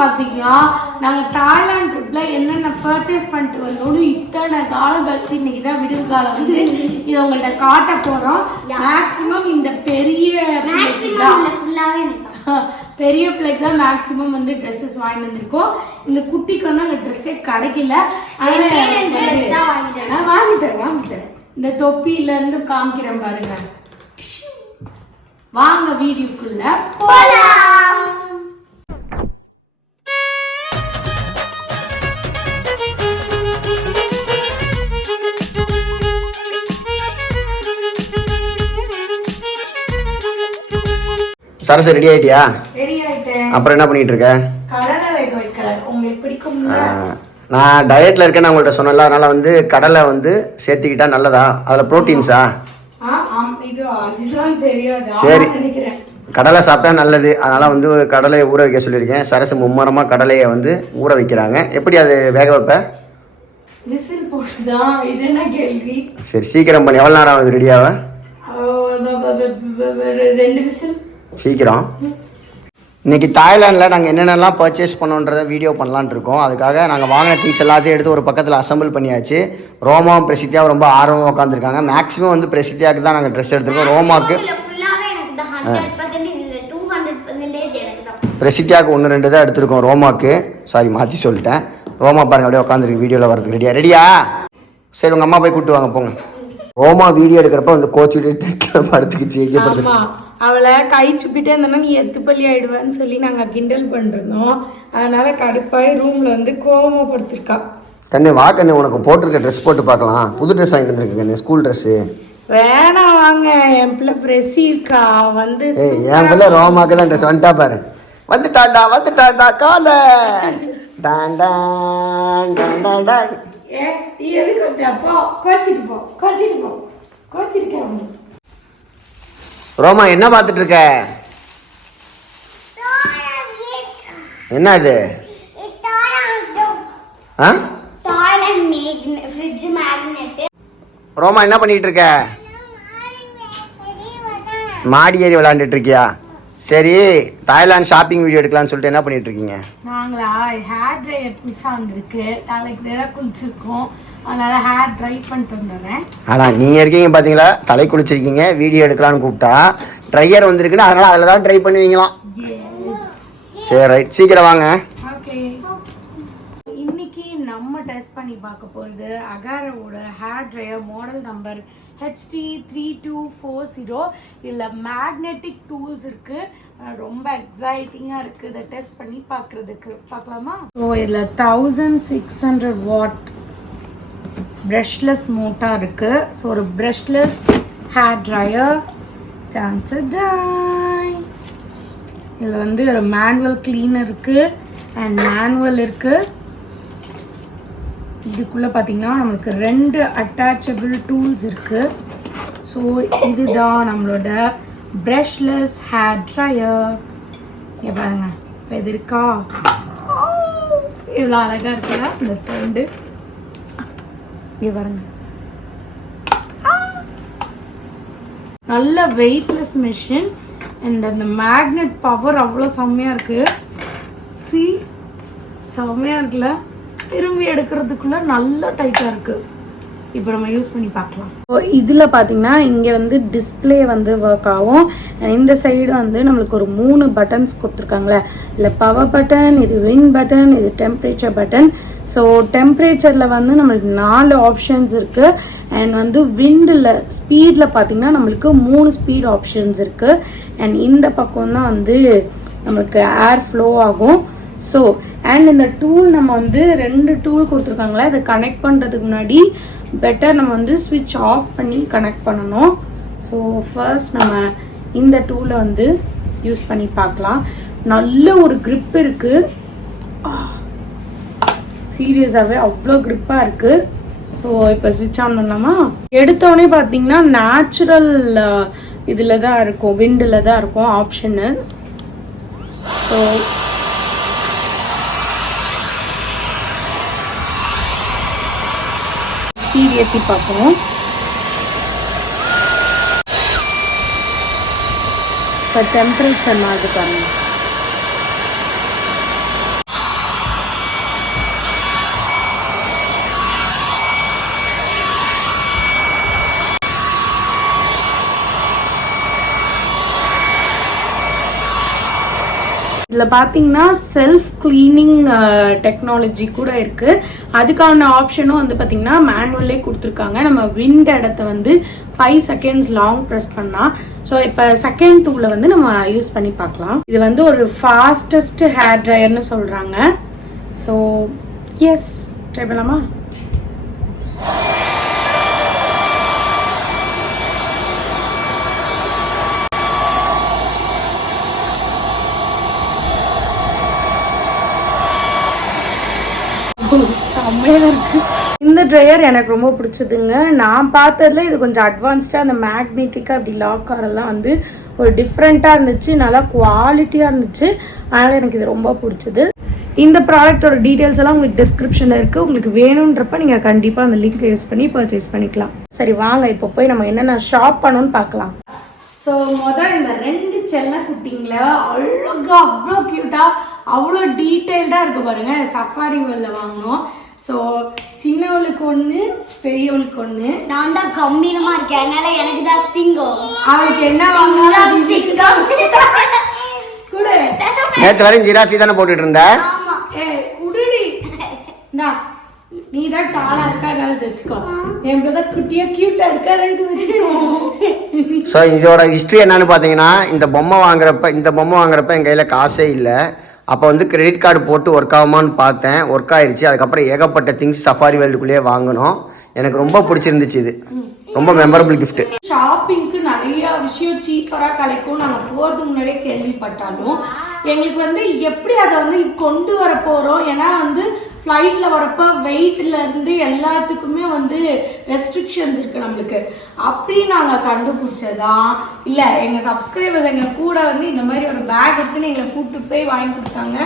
பார்த்தீங்கன்னா நாங்கள் தாய்லாந்து ட்ரிப்பில் என்னென்ன பர்ச்சேஸ் பண்ணிட்டு வந்தோம்னு இத்தனை காலம் கழிச்சு இன்னைக்கு தான் விடுவு காலம் வந்து இதை உங்கள்கிட்ட காட்ட போகிறோம். மேக்ஸிமம் இந்த பெரிய பெரிய பிள்ளைக்கு தான் மேக்ஸிமம் வந்து ட்ரெஸ்ஸஸ் வாங்கிட்டு வந்திருக்கோம். இந்த குட்டிக்கு வந்து அங்கே ட்ரெஸ்ஸே கிடைக்கல. அதனால் வாங்கித்தரேன். இந்த தொப்பியிலேருந்து காமிக்கிறேன் பாருங்க. வாங்க வீடியோக்குள்ள போலாம். சரசு ரெடி ஆயிட்டியா? ரெடி ஆயிட்டேன். அப்புறம் என்ன பண்ணிட்டு இருக்க? கடலை வேக வைக்கிறேன். உங்களுக்கு பிடிக்கும்ல? நான் டயட்ல இருக்கேன்னு உங்கள்கிட்ட சொன்னல, அதனால வந்து கடலை வந்து சேர்த்துக்கிட்டா நல்லதா? அதில் ப்ரோட்டீன்ஸா? சரி, கடலை சாப்பிட்டா நல்லது. அதனால் வந்து கடலையை ஊற வைக்க சொல்லியிருக்கேன். சரசு மும்மரமாக கடலையை வந்து ஊற வைக்கிறாங்க. எப்படி அது வேக வைப்ப? விசில் போட்டுதான். இது என்ன கேள்வி? சரி, சீக்கிரம் பண்ணி. எவ்வளோ நேரம் ஆகுது ரெடியாவ? 2 விசில். சீக்கிரம். இன்றைக்கி தாய்லாண்டில் நாங்கள் என்னென்னலாம் பர்ச்சேஸ் பண்ணோன்றதை வீடியோ பண்ணலான்ட்டு இருக்கோம். அதுக்காக நாங்கள் வாங்கின திங்ஸ் எல்லாத்தையும் எடுத்து ஒரு பக்கத்தில் அசம்பிள் பண்ணியாச்சு. ரோமாவும் பிரசித்தியாவும் ரொம்ப ஆர்வமாக உட்காந்துருக்காங்க. மேக்ஸிமம் வந்து பிரசித்தியாவுக்கு தான் நாங்கள் ட்ரெஸ் எடுத்துருக்கோம். ரோமாவுக்கு பிரசித்தியாவுக்கு 1-2 தான் எடுத்துருக்கோம். ரோமாவுக்கு சாரி மாற்றி சொல்லிட்டேன். ரோமா பாருங்க அப்படியே உட்காந்துருக்கு. வீடியோவில் வரதுக்கு ரெடியா? சரி, உங்கள் அம்மா போய் கூப்பிட்டு வாங்க போங்க. ரோமா வீடியோ எடுக்கிறப்ப வந்து கோச்சிட்டு படுத்துக்கிச்சு. அவளை கை சுப்பிட்டே இருந்தோன்னா நீ எத்துப்பள்ளி ஆயிடுவேன்னு சொல்லி நாங்கள் கிண்டல் பண்ணிருந்தோம். அதனால கடுப்பாய் ரூமில் வந்து கோவமாப்படுத்திருக்கா. கண்ணு வா கண்ணு, உனக்கு போட்டிருக்க ட்ரெஸ் போட்டு பார்க்கலாம். புது ட்ரெஸ் வாங்கிட்டு வந்துருக்கு கண்ணு, ஸ்கூல் ட்ரெஸ்ஸு. வேணாம் வாங்க, என் பிள்ளை பிரசி இருக்கா வந்து. என் பிள்ளை ரோமாக்கு தான் ட்ரெஸ் வந்துட்டா பாரு. வந்துட்டாண்டா கால ரோமா என்ன பார்த்துட்டு இருக்க? என்ன இது? ரோமா என்ன பண்ணிட்டு இருக்க? மாடி ஏறி விளையாண்டுட்டு இருக்கியா? சரி, தாய்லாந்து ஷாப்பிங் வீடியோ எடுக்கலாம்னு சொல்லிட்டு என்ன பண்ணிட்டு இருக்கீங்க? நாங்களா ஹேர் ட்ரையர் புதுசாக வந்துருக்கு. தலைக்கு நேராக குளிச்சிருக்கோம். அதனால ஹேர் ட்ரை பண்ணிட்டு வந்துடுறேன். ஆனால் நீங்கள் இருக்கீங்க பார்த்தீங்களா, தலை குளிச்சிருக்கீங்க, வீடியோ எடுக்கலான்னு கூப்பிட்டா ட்ரையர் வந்திருக்குன்னு அதனால அதில் தான் ட்ரை பண்ணுவீங்களாம். சரி ரைட், சீக்கிரம் வாங்க. ஓகே, இன்னைக்கு நம்ம டெஸ்ட் பண்ணி பார்க்க போகிறது அகாராவோட hair dryer model number HT3240. இதில் மேக்னெட்டிக் டூல்ஸ் இருக்குது. ரொம்ப எக்ஸைட்டிங்காக இருக்குது இதை டெஸ்ட் பண்ணி பார்க்குறதுக்கு. பார்க்கலாமா? ஸோ இதில் 1600 வாட் ப்ரஷ்லெஸ் மோட்டார் இருக்குது. ஸோ ஒரு ப்ரஷ்லெஸ் ஹேர் ட்ரையர். இதில் வந்து ஒரு மேனுவல் கிளீனர் இருக்குது அண்ட் மேனுவல் இருக்குது. இதுக்குள்ளே பார்த்தீங்கன்னா நம்மளுக்கு 2 அட்டாச்சபிள் டூல்ஸ் இருக்குது. ஸோ இதுதான் நம்மளோட ப்ரஷ்லெஸ் ஹேர் ட்ரையர். இங்கே பாருங்க, இது இருக்கா? இவ்வளோ அழகாக இருக்குல்ல இந்த சவுண்டு. இங்கே பாருங்க, நல்ல வெயிட்லெஸ் மிஷின் அண்ட் அந்த மேக்னெட் பவர் அவ்வளோ செம்மையாக இருக்குது. செம்மையாக இருக்குல்ல? திரும்பி எடுக்கிறதுக்குள்ளே நல்லா டைட்டாக இருக்குது. இப்போ நம்ம யூஸ் பண்ணி பார்க்கலாம். இதில் பார்த்தீங்கன்னா இங்கே வந்து டிஸ்பிளே வந்து ஒர்க் ஆகும். இந்த சைடு வந்து நம்மளுக்கு ஒரு 3 பட்டன்ஸ் கொடுத்துருக்காங்களே. இல்லை பவர் பட்டன், இது விண்ட் பட்டன், இது டெம்பரேச்சர் பட்டன். ஸோ டெம்பரேச்சரில் வந்து நம்மளுக்கு 4 ஆப்ஷன்ஸ் இருக்குது. அண்ட் வந்து விண்டில் ஸ்பீடில் பார்த்தீங்கன்னா நம்மளுக்கு 3 ஸ்பீட் ஆப்ஷன்ஸ் இருக்குது. அண்ட் இந்த பக்கம் தான் வந்து நம்மளுக்கு ஏர் ஃப்ளோ ஆகும். ஸோ அண்ட் இந்த டூல் நம்ம வந்து 2 டூல் கொடுத்துருக்காங்களே, இதை கனெக்ட் பண்ணுறதுக்கு முன்னாடி பெட்டர் நம்ம வந்து ஸ்விட்ச் ஆஃப் பண்ணி கனெக்ட் பண்ணணும். ஸோ ஃபர்ஸ்ட் நம்ம இந்த டூலை வந்து யூஸ் பண்ணி பார்க்கலாம். நல்ல ஒரு grip இருக்குது. சீரியஸாகவே அவ்வளோ grip-ஆக இருக்குது. ஸோ இப்போ ஸ்விட்ச் ஆன் பண்ணலாமா? எடுத்தோடனே பார்த்தீங்கன்னா நேச்சுரல் இதில் தான் இருக்கும், விண்டில் தான் இருக்கும் ஆப்ஷனு. ஸோ ஸ்பீட் ஏற்றி பார்ப்போம். இப்போ டெம்பரேச்சர் மாறுது பாருங்க. இதில் பார்த்தீங்கன்னா செல்ஃப் கிளீனிங் டெக்னாலஜி கூட இருக்குது. அதுக்கான ஆப்ஷனும் வந்து பார்த்தீங்கன்னா மேனுவல்லே கொடுத்துருக்காங்க. நம்ம விண்ட் இடத்த வந்து 5 செகண்ட்ஸ் லாங் ப்ரெஸ் பண்ணால். ஸோ இப்போ செகண்ட் 2ல வந்து நம்ம யூஸ் பண்ணி பார்க்கலாம். இது வந்து ஒரு ஃபாஸ்டஸ்ட் ஹேர் ட்ரையர்னு சொல்கிறாங்க. ஸோ எஸ், ட்ரை பண்ணலாமா? செம்மையாக இருக்கு. இந்த ட்ரையர் எனக்கு ரொம்ப பிடிச்சதுங்க. நான் பார்த்ததுல இது கொஞ்சம் அட்வான்ஸ்டாக அந்த மேக்னெட்டிக்காக அப்படி லாக் ஆகிறதுலாம் வந்து ஒரு டிஃப்ரெண்ட்டாக இருந்துச்சு, நல்லா குவாலிட்டியாக இருந்துச்சு. அதனால் எனக்கு இது ரொம்ப பிடிச்சது. இந்த ப்ராடக்டோட டீட்டெயில்ஸ் எல்லாம் உங்களுக்கு டிஸ்கிரிப்ஷனில் இருக்குது. உங்களுக்கு வேணுன்றப்ப நீங்கள் கண்டிப்பாக அந்த லிங்க்கை யூஸ் பண்ணி பர்ச்சேஸ் பண்ணிக்கலாம். சரி வாங்க இப்போ போய் நம்ம என்னென்ன ஷாப் பண்ணணும்னு பார்க்கலாம். ஸோ இந்த 2 செல்ல குட்டிங்கள அழகா அவ்வளோ க்யூட்டாக அவ்வளோ டீட்டெயில்டாக இருக்கு பாருங்க. சஃபாரி வேர்ல்டில் வாங்கினோம். ஸோ சின்னவளுக்கு ஒன்று, பெரியவளுக்கு ஒன்று. நான் தான் கம்பீரமா இருக்கேன், அதனால எனக்கு தான் சிங்கம். அவளுக்கு என்ன வாங்கலாம் கூட நேற்று வரையும் ஜிராஃபி தானே போட்டுட்டு இருந்த. குடுடி நீ தான் டாலா இருக்கா, அதனால வச்சுக்கோ. என் பிரதர் குட்டியா கியூட்டா இருக்கா, இது வச்சுக்கோ. ஸோ இதோட ஹிஸ்ட்ரி என்னன்னு பார்த்தீங்கன்னா, இந்த பொம்மை வாங்குறப்ப என் கையில் காசே இல்லை. அப்போ வந்து கிரெடிட் கார்டு போட்டு ஒர்க் ஆகுமான்னு பார்த்தேன், ஒர்க் ஆயிடுச்சு. அதுக்கப்புறம் ஏகப்பட்ட திங்ஸ் சஃபாரி வேர்ல்டுக்குள்ளேயே வாங்கினோம். எனக்கு ரொம்ப பிடிச்சிருந்துச்சு. இது ரொம்ப மெமரபிள் கிஃப்ட். ஷாப்பிங்க்கு நிறைய விஷயம் சீப்பராக கிடைக்கும் நாங்கள் போகிறதுக்கு முன்னாடியே கேள்விப்பட்டாலும் எங்களுக்கு வந்து எப்படி அதை வந்து கொண்டு வர போகிறோம். ஏன்னா வந்து ஃப்ளைட்டில் வரப்போ வெயிட்லேருந்து எல்லாத்துக்குமே வந்து ரெஸ்ட்ரிக்ஷன்ஸ் இருக்குது நம்மளுக்கு. அப்படி நாங்கள் கண்டுபிடிச்சதான் இல்லை, எங்கள் சப்ஸ்கிரைபர்ஸ் எங்கள் கூட வந்து இந்த மாதிரி ஒரு பேக் இருக்குன்னு எங்களை கூப்பிட்டு போய் வாங்கி கொடுத்தாங்க.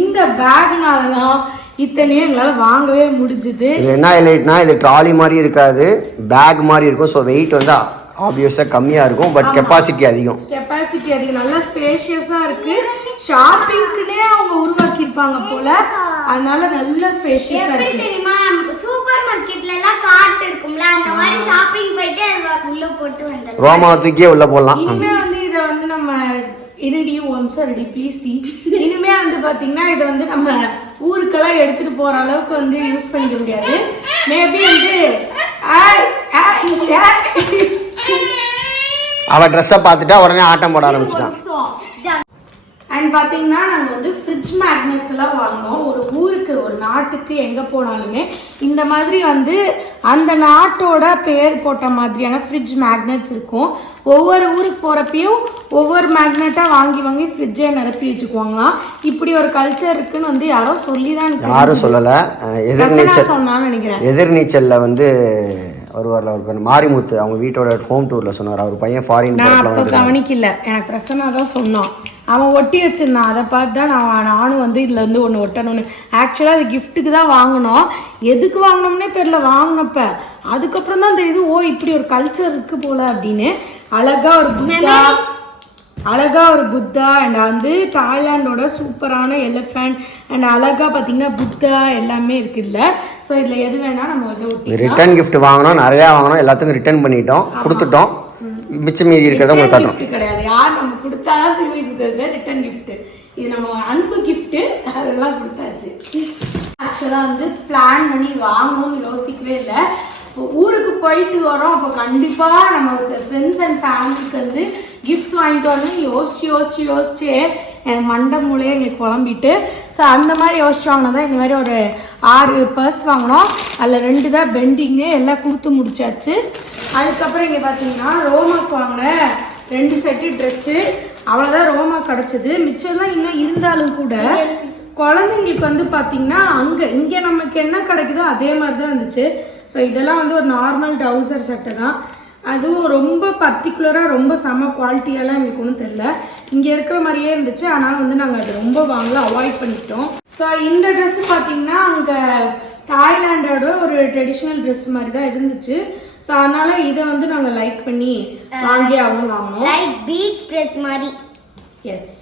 இந்த பேக்னால தான் இத்தனையும் எங்களால் வாங்கவே முடிஞ்சுது. இது என்ன ஹைலைட்னா, இது ட்ராலி மாதிரி இருக்காது, பேக் மாதிரி இருக்கும். ஸோ வெயிட் வந்து ஆப்வியஸாக கம்மியாக இருக்கும், பட் கெப்பாசிட்டி அதிகம். நல்லா ஸ்பேஷியஸாக இருக்குது. ஷாப்பிங்க்குனே அவங்க உருவாக்கியிருப்பாங்க போல, அதனால நல்ல ஸ்பேஷியஸாக இருக்கு. தெரியுமா, சூப்பர் மார்க்கெட்ல எல்லாம் கார்ட் இருக்கும்ல, அந்த மாதிரி ஷாப்பிங் போயிட்டு உள்ள போட்டு வந்தோம். ரோமா தூக்கியே உள்ள போடலாம். இனிமே வந்து இதை வந்து நம்ம ப்ளீஸ் இனிமே வந்து பார்த்தீங்கன்னா இதை வந்து நம்ம ஊருக்கெல்லாம் எடுத்துட்டு போற அளவுக்கு வந்து யூஸ் பண்ணிக்க முடியாது. மேபி வந்து அவ ட்ரெஸ்ஸை பார்த்துட்டா உடனே ஆட்டம் போட ஆரம்பிச்சிட்டான். அண்ட் பார்த்தீங்கன்னா நாங்கள் வந்து ஃப்ரிட்ஜ் மேக்னெட்ஸ் எல்லாம் வாங்கினோம். ஒரு ஊருக்கு ஒரு நாட்டுக்கு எங்கே போனாலுமே இந்த மாதிரி வந்து அந்த நாட்டோட பேர் போட்ட மாதிரியான ஃப்ரிட்ஜ் மேக்னெட்ஸ் இருக்கும். ஒவ்வொரு ஊருக்கு போகிறப்பையும் ஒவ்வொரு மேக்னெட்டாக வாங்கி வாங்கி ஃப்ரிட்ஜை நிரப்பி வச்சுக்குவாங்களாம். இப்படி ஒரு கல்ச்சர் இருக்குன்னு வந்து யாரோ சொல்லி தான் யாரும் சொல்லலை. சொன்னான்னு நினைக்கிறேன். எதிர்நீச்சலில் வந்து ஒரு மாரிமுத்து அவங்க வீட்டோட ஹோம் டூரில் சொன்னார். அவர் பையன் ஃபாரின். நான் அப்போ கவனிக்கல, எனக்கு பிரசன்னா தான் சொன்னான். அவன் ஒட்டி வச்சிருந்தான், அதை பார்த்து தான் நானும் வந்து இதில் வந்து ஒன்று ஒட்டணும்னு. ஆக்சுவலாக அது கிஃப்ட்டுக்கு தான் வாங்கினோம். எதுக்கு வாங்கினோம்னே தெரில வாங்கினப்ப. அதுக்கப்புறம் தான் தெரியுது, ஓ இப்படி ஒரு கல்ச்சர் இருக்குது போல் அப்படின்னு. அழகா ஒரு புத்தா அண்ட் வந்து தாய்லாண்டோட சூப்பரான எலிஃபண்ட் அண்ட் அழகா பார்த்தீங்கன்னா புத்தா எல்லாமே இருக்குல்ல. ஸோ இதில் எது வேணால் நம்ம வந்து ரிட்டர்ன் கிஃப்ட் வாங்கினோம், நிறையா வாங்கினோம், எல்லாத்துக்கும் ரிட்டர்ன் பண்ணிட்டோம், கொடுத்துட்டோம். மிச்சம் மீதி இருக்கிறத உங்களுக்கு காட்டுறோம். கிடையாது, யார் நம்ம கொடுத்தாதான் திரும்பி கொடுத்தது ரிட்டர்ன் கிஃப்ட். இது நம்ம அன்பு கிஃப்ட்டு, அதெல்லாம் கொடுத்தாச்சு. ஆக்சுவலாக வந்து பிளான் பண்ணி வாங்கணும்னு யோசிக்கவே இல்லை. இப்போ ஊருக்கு போயிட்டு வரோம், அப்போ கண்டிப்பாக நம்ம ஃப்ரெண்ட்ஸ் அண்ட் ஃபேமிலிக்கு வந்து கிஃப்ட்ஸ் வாங்கிட்டு வரணும்னு யோசிச்சு எனக்கு மண்டை மூலையே எங்களுக்கு குழம்பிட்டு. ஸோ அந்த மாதிரி யோசிச்சு வாங்கினதான் இந்த மாதிரி ஒரு 6 பர்ஸ் வாங்கினோம். அதில் 2 தான் பெண்டிங்கு, எல்லாம் கொடுத்து முடிச்சாச்சு. அதுக்கப்புறம் இங்கே பார்த்தீங்கன்னா ரோமாக்கு வாங்கின 2 செட்டு ட்ரெஸ்ஸு, அவ்வளோதான் ரோமா கிடச்சிது. மிச்சம்லாம் இன்னும் இருந்தாலும் கூட குழந்தைங்களுக்கு வந்து பார்த்திங்கன்னா இங்கே நமக்கு என்ன கிடைக்குதோ அதே மாதிரி தான் இருந்துச்சு. ஸோ இதெல்லாம் வந்து ஒரு நார்மல் ட்ரௌசர் சட்டை தான். அதுவும் ரொம்ப பர்டிகுலராக ரொம்ப செம குவாலிட்டியெல்லாம் எங்களுக்கு ஒன்றும் தெரில. இங்கே இருக்கிற மாதிரியே இருந்துச்சு, ஆனால் வந்து நாங்கள் அது ரொம்ப வாங்கலாம், அவாய்ட் பண்ணிட்டோம். ஸோ இந்த ட்ரெஸ்ஸு பார்த்திங்கன்னா அங்கே தாய்லாண்டோட ஒரு ட்ரெடிஷ்னல் ட்ரெஸ் மாதிரி தான் இருந்துச்சு. ஸோ அதனால் இதை வந்து நாங்கள் லைக் பண்ணி வாங்கி வாங்கினோம். லைக் பீச் ட்ரெஸ் மாதிரி. எஸ்.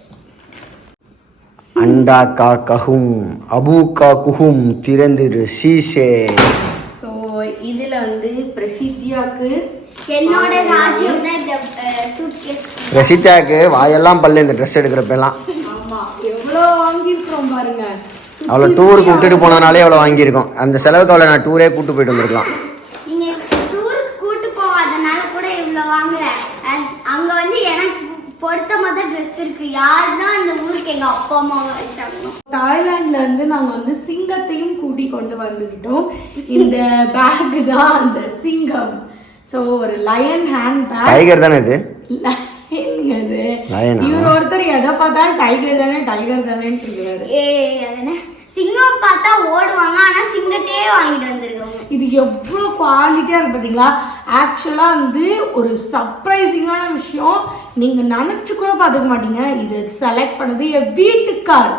அண்டா கா கஹும் அபு கா குஹும் திறந்திரு சீசே. ஸோ இதில் வந்து பிரசித்தியாக்கு என்னோட ராஜ்யம் தான் இந்த சூட்கேஸ். பிரசித்தியாக்கு வாயெல்லாம் பல்லு இந்த ட்ரெஸ் எடுக்கிறப்பெல்லாம். ஆமாம், எவ்வளோ வாங்கியிருக்கிறோம் பாருங்க. அவ்வளோ டூருக்கு விட்டுட்டு போனதுனாலே எவ்வளோ வாங்கியிருக்கோம். அந்த செலவுக்கு அவ்வளோ நான் டூரே கூட்டு போயிட்டு வந்திருக்கலாம். நீங்க டூருக்கு கூட்டு போகாதனால கூட இவ்வளவு வாங்குறேன். அங்க வந்து எனக்கு பொறுத்த மாதிரி ட்ரெஸ் இருக்கு. யாருன்னா இந்த ஊருக்கு எங்க அப்பா அம்மா வச்சாங்க. தாய்லாந்துல இருந்து நாங்க வந்து சிங்கத்தையும் கூட்டி கொண்டு வந்துக்கிட்டோம். இந்த பேக் தான் அந்த சிங்கம். ஸோ ஒரு லயன் ஹேண்ட் பேக். டைகர் தானே இது? லயன்ங்கிறது இவர் ஒருத்தர் எதை பார்த்தாலும் டைகர் தானே டைகர் தானேன்னு இருக்காரு. சிங்கம் பார்த்தா ஓடுவாங்க, ஆனா சிங்கத்தையே வாங்கிட்டு வந்திருக்காங்க. இது எவ்வளோ குவாலிட்டியா இருக்கு பார்த்தீங்களா? ஆக்சுவலா வந்து ஒரு சர்ப்ரைசிங்கான விஷயம், நீங்க நினைச்சு கூட பார்த்துக்க மாட்டீங்க. இது செலக்ட் பண்ணது என் வீட்டுக்கார்.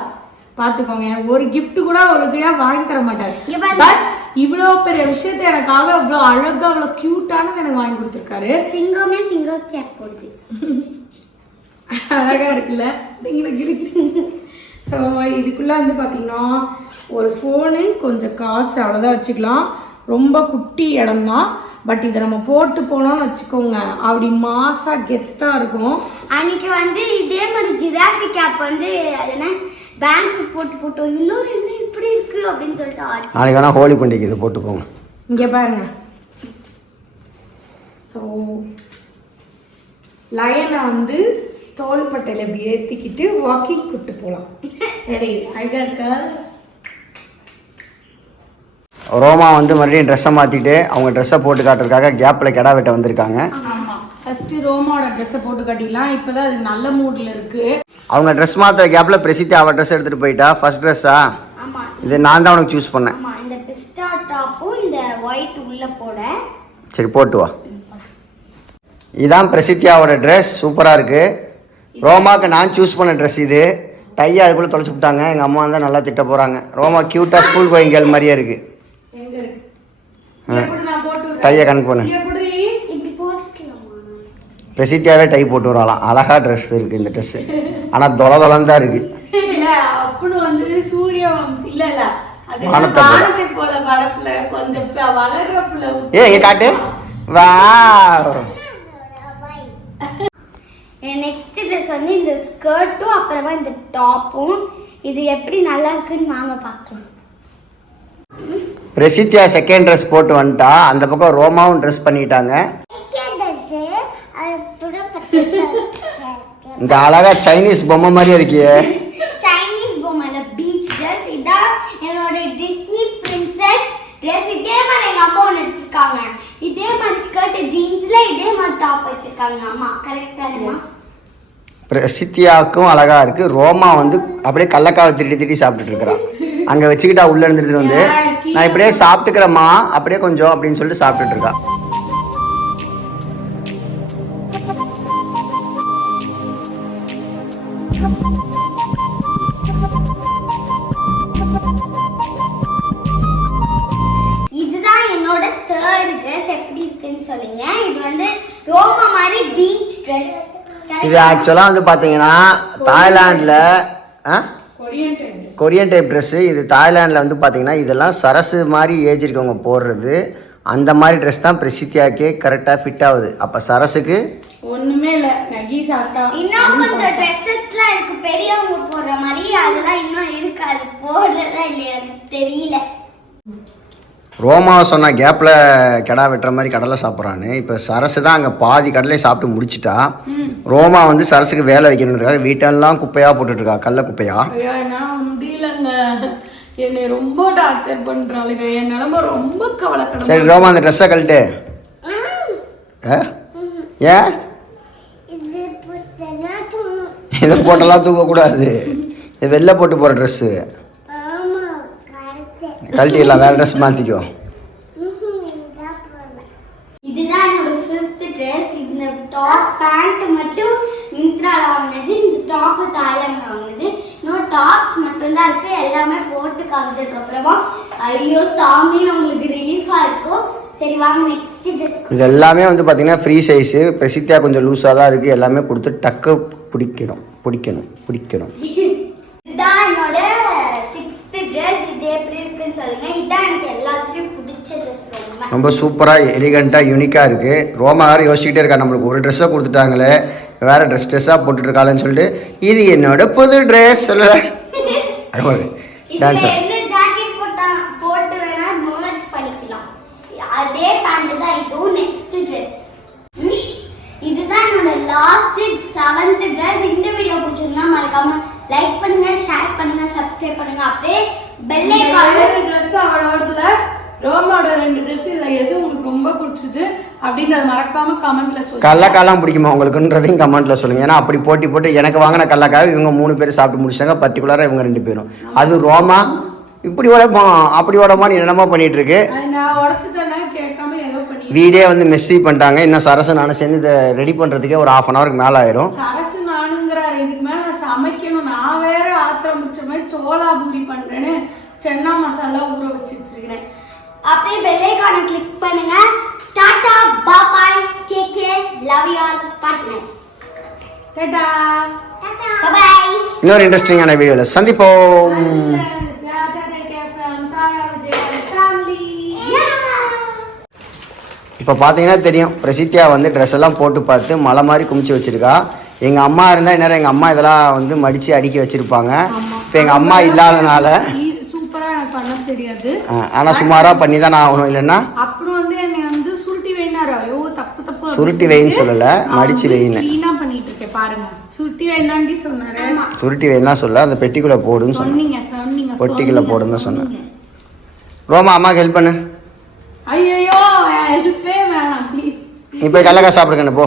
பார்த்துக்கோங்க, ஒரு கிஃப்ட் கூட ஒழுங்கா வாங்கி தர மாட்டார். பட் இவ்வளோ பெரிய விஷயத்தை எனக்காக இவ்வளோ அழகா அவ்வளோ கியூட்டானது எனக்கு வாங்கி கொடுத்துருக்காரு. சிங்கமே சிங்கம் கேப் போடுது. அழகா இருக்குல்ல? நீங்களுக்கு ஸோ இதுக்குள்ளே வந்து பார்த்தீங்கன்னா ஒரு ஃபோனு, கொஞ்சம் காசு, அவ்வளோதான் வச்சுக்கலாம். ரொம்ப குட்டி இடம் தான். பட் இதை நம்ம போட்டு போனோம்னு வச்சுக்கோங்க, அப்படி மாசா கெத்தாக இருக்கும். அன்னைக்கு வந்து இதே மாதிரி ஜிராஃபி கேப் வந்து அதனா பேங்க்கு போட்டோம். இன்னொரு என்ன இப்படி இருக்கு அப்படின்னு சொல்லிட்டு ஆச்சு. நாளைக்கு வேணா ஹோலி பண்டிகை இதை போட்டு போங்க. இங்கே பாருங்க. ஸோ லயனை வந்து தோள்பட்டையில் இப்படி ஏற்றிக்கிட்டு வாக்கிங் கூட்டு போகலாம். ரெடி? அழகா இருக்கா? ரோமா வந்து மறுபடியும் ட்ரெஸ்ஸை மாற்றிட்டு அவங்க ட்ரெஸ்ஸை போட்டு காட்டுறதுக்காக கேப்பில் கெடா வெட்ட வந்திருக்காங்க. ஆமாம், ஃபஸ்ட்டு ரோமாவோட ட்ரெஸ்ஸை போட்டு காட்டிடலாம். இப்போ தான் அது நல்ல மூடில் இருக்குது. அவங்க ட்ரெஸ் மாற்ற கேப்பில் பிரசித்தி அவள் ட்ரெஸ் எடுத்துகிட்டு போயிட்டா. ஃபர்ஸ்ட் ட்ரெஸ்ஸா? ஆமாம், இது நான் தான் உனக்கு சூஸ் பண்ணேன். ஆமாம், இந்த பிஸ்டா டாப்பும் இந்த ஒயிட் உள்ளே போட. சரி, போட்டு வா. இதுதான் பிரசித்தியாவோட ட்ரெஸ். சூப்பராக இருக்குது. ரோமாவுக்கு நான் சூஸ் பண்ண ட்ரெஸ் இது. டையை அதுக்குள்ளே தொலைச்சி விட்டாங்க. எங்கள் அம்மா வந்து நல்லா திட்ட போகிறாங்க. ரோமா க்யூட்டாக ஸ்கூல் கோயிங் கேர்ள் மாதிரியே இருக்குது. டையை கணக்கு பண்ணு. பிரசித்தியாவே டை போட்டு வரலாம். அழகாக ட்ரெஸ் இருக்குது இந்த ட்ரெஸ்ஸு. ஆனால் தொலைதான் தான் இருக்குது. இல்லை அப்படின்னு வந்து சூரிய வம்சி இல்லை இல்லை அது வானத்தை போல படத்துல கொஞ்சம் வளர்றப்புல. இங்கே காட்டு. வா. நெக்ஸ்ட் ட்ரெஸ் வந்து இந்த ஸ்கர்ட்டும் அப்புறமா இந்த டாப்பும். இது எப்படி நல்லா இருக்குன்னு வாங்க பார்க்கலாம். பிரசித்தியா செகண்ட் ட்ரெஸ் போட்டு வந்துட்டா. அந்த பக்கம் ரோமாவும் ட்ரெஸ் பண்ணிட்டாங்க. இந்த அழகா சைனீஸ் பொம்மை மாதிரியே இருக்கியே. சைனீஸ் பொம்மைல பீச் ட்ரெஸ். இதான் என்னோட டிஸ்னி பிரின்சஸ் ட்ரெஸ். இதே மாதிரி எங்க அம்மா ஒன்று வச்சிருக்காங்க. இதே மாதிரி ஸ்கர்ட் ஜீன்ஸ்ல இதே மாதிரி டாப் வச்சிருக்காங்க அம்மா. கரெக்ட் தானேம்மா? பிரசித்தியாவுக்கும் அழகா இருக்கு. ரோமா வந்து அப்படியே கள்ளக்காவை திட்டி சாப்பிட்டுட்டு இருக்கிறான். அங்க வச்சுக்கிட்டா உள்ள இருந்துட்டு வந்து நான் இப்படியே சாப்பிட்டுக்கிறேம்மா அப்படியே கொஞ்சம் அப்படின்னு சொல்லிட்டு சாப்பிட்டுட்டு இருக்கா. இதுதான் என்னோட தேர்ட் ட்ரெஸ். எப்படி இருக்குன்னு சொல்லுங்க. இது வந்து ரோமா மாதிரி பீச் ட்ரெஸ். இது ஆக்சுவலாக வந்து பார்த்தீங்கன்னா தாய்லாண்டில் கொரியன் டைப் ட்ரெஸ்ஸு. இது தாய்லாண்டில் வந்து பார்த்தீங்கன்னா இதெல்லாம் சரசு மாதிரி ஏஜ் இருக்கவங்க போடுறது. அந்த மாதிரி ட்ரெஸ் தான் பிரசித்தியாக்கே கரெக்டாக ஃபிட் ஆகுது. அப்போ சரசுக்கு ஒன்றுமே இல்லை. நகி சாப்பிட்டா இன்னும் கொஞ்சம் ட்ரெஸ்ஸஸ்லாம் இருக்கு பெரியவங்க போடுற மாதிரி. அதெல்லாம் இன்னும் இருக்கு. அது போடுறதா இல்லையா எனக்கு தெரியல. ரோமா சொன்ன கேப்பில் கெடா வெட்டுற மாதிரி கடலை சாப்பிட்றான்னு. இப்போ சரசு தான் அங்கே பாதி கடலை சாப்பிட்டு முடிச்சிட்டா. ரோமா வந்து சரசுக்கு வேலை வைக்கணுன்றதுக்காக வீட்டெல்லாம் குப்பையாக போட்டுட்ருக்கா. கடல குப்பையா. என்னால் முடியலங்க. என்னை ரொம்ப டார்ச்சர் பண்ணுறாளுங்க. என் நிலமை ரொம்ப கவலைக்கணும். சரி ரோமா அந்த ட்ரெஸ்ஸை கழட்டு. ஏன் இதை போட்டெல்லாம் தூக்கக்கூடாது. இது வெளில போட்டு போகிற ட்ரெஸ்ஸு. கழட்டிடலாம், வேறு ட்ரெஸ் மாற்றிக்கோ. இதுதான் என்னோட ஃபிஃப்த் ட்ரெஸ். இந்த டாப் பேண்ட் மட்டும் மிந்த்ரால வாங்கினது. இந்த டாப் தாய்லாந்து வாங்கினது. இன்னும் டாப்ஸ் மட்டும்தான் இருக்கு. எல்லாமே போட்டு காமிச்சதுக்கு அப்புறமா ஐயோ சாமி உங்களுக்கு ரிலீஃபா இருக்கும். சரி வாங்க நெக்ஸ்ட் ட்ரெஸ். இது எல்லாமே வந்து பார்த்தீங்கன்னா ஃப்ரீ சைஸு. பிரசித்தியா கொஞ்சம் லூஸாக தான் இருக்குது. எல்லாமே கொடுத்து டக்கு பிடிக்கணும். இதுதான் என்னோட சிக்ஸ்த் ட்ரெஸ். இது எப்படி இருக்குன்னு சொல்லுங்க. இதுதான் எனக்கு எல்லாத்துலேயும் பிடிச்ச ட்ரெஸ். ரொம்ப சூப்பராக எலிகண்ட்டாக யூனிக்காக இருக்குது. ரோமா வேறு யோசிச்சுக்கிட்டே இருக்கா, நம்மளுக்கு ஒரு ட்ரெஸ்ஸை கொடுத்துட்டாங்களே வேறு ட்ரெஸ்ஸாக போட்டுட்ருக்காளேன்னு சொல்லிட்டு. இது என்னோட புது ட்ரெஸ் சொல்லலை. இதுல டான்ஸர் என்ன ஜாக்கெட் போட்டு வேணா merge பண்ணிக்கலாம். அதே பேண்ட் தான் இதுவும் நெக்ஸ்ட் ட்ரெஸ். இதுதான் என்னோட லாஸ்ட் 7th ட்ரெஸ். இந்த வீடியோ பிடிச்சிருந்தா மறக்காம லைக் பண்ணுங்க, ஷேர் பண்ணுங்க, சப்ஸ்கிரைப் பண்ணுங்க. அப்படியே பெல் ஐகான் ட்ரெஸ் அவளோடதுல ரோமாவோட 2 ட்ரெஸ் இல்லை எது உங்களுக்கு ரொம்ப பிடிச்சது அப்படின்றத மறக்காம கமெண்ட்ல சொல்லுங்க. கடலக்காலாம் பிடிக்குமா உங்களுக்குன்றதையும் கமெண்ட்ல சொல்லுங்க. ஏன்னா அப்படி போட்டி போட்டு எனக்கு வாங்கின கடலக்காய் இவங்க 3 பேர் சாப்பிட்டு முடிச்சாங்க, பர்டிகுலரா இவங்க 2 பேரும். அது ரோமா இப்படி உடைப்போம் அப்படி உடமான்னு என்னமா பண்ணிட்டு இருக்கு. அது நான் உடச்சுட்டேன்னா கேட்காம ஏதோ பண்ணி வீடே வந்து மெஸ்ஸி பண்ணிட்டாங்க. இன்னும் சரசு நானும் சேர்ந்து இதை ரெடி பண்றதுக்கே ஒரு 1/2 hour மேல ஆயிரும். சரசு நானுங்கிறாரு. இதுக்கு மேல நான் சமைக்கணும். நான் வேற ஆத்திரம் முடிச்ச மாதிரி சோளா பூரி பண்றேன்னு சென்னா மசாலா ஊற வச்சு வச்சிருக்கிறேன். அப்படியே பெல் ஐகானை கிளிக் பண்ணுங்க. Tata bye bye, take care, love you all, partners. Tata. Bye bye. இன்னொரு இன்ட்ரெஸ்டிங்கான வீடியோல சந்திப்போம். இப்போ பார்த்தீங்கன்னா தெரியும், பிரசித்தியா வந்து ட்ரெஸ் எல்லாம் போட்டு பார்த்து மலை மாதிரி குமிச்சு வச்சிருக்கா. எங்கள் அம்மா இருந்தால் இந்நேரம் எங்கள் அம்மா இதெல்லாம் வந்து மடித்து அடுக்கி வச்சிருப்பாங்க. இப்போ எங்கள் அம்மா இல்லாதனால சூப்பரா எனக்கு பண்ண தெரியாது. ஆனால் சுமாராக பண்ணி தான் நான் ஆகணும். இல்லைன்னா அப்புறம் வந்து என்னை வந்து சுருட்டி வைனாரு. ஐயோ தப்பு தப்பு. சுருட்டி வைன்னு சொல்லலை, மடிச்சு வைன்னு. க்ளீனா பண்ணிட்டு இருக்கேன் பாருங்க. சுருட்டி வைந்தாண்டி சொன்னாரு. சுருட்டி வைன்லாம் சொல்ல, அந்த பெட்டிக்குள்ளே போடுன்னு சொன்னேன். சொன்னீங்க பொட்டிக்குள்ளே போடுன்னு தான் சொன்னேன். ரோமா அம்மாவுக்கு ஹெல்ப் பண்ணு. ஐயோ ஹெல்ப்பே வேணாம் ப்ளீஸ். நீ போய் கடலக்காய் சாப்பிடுங்க போ.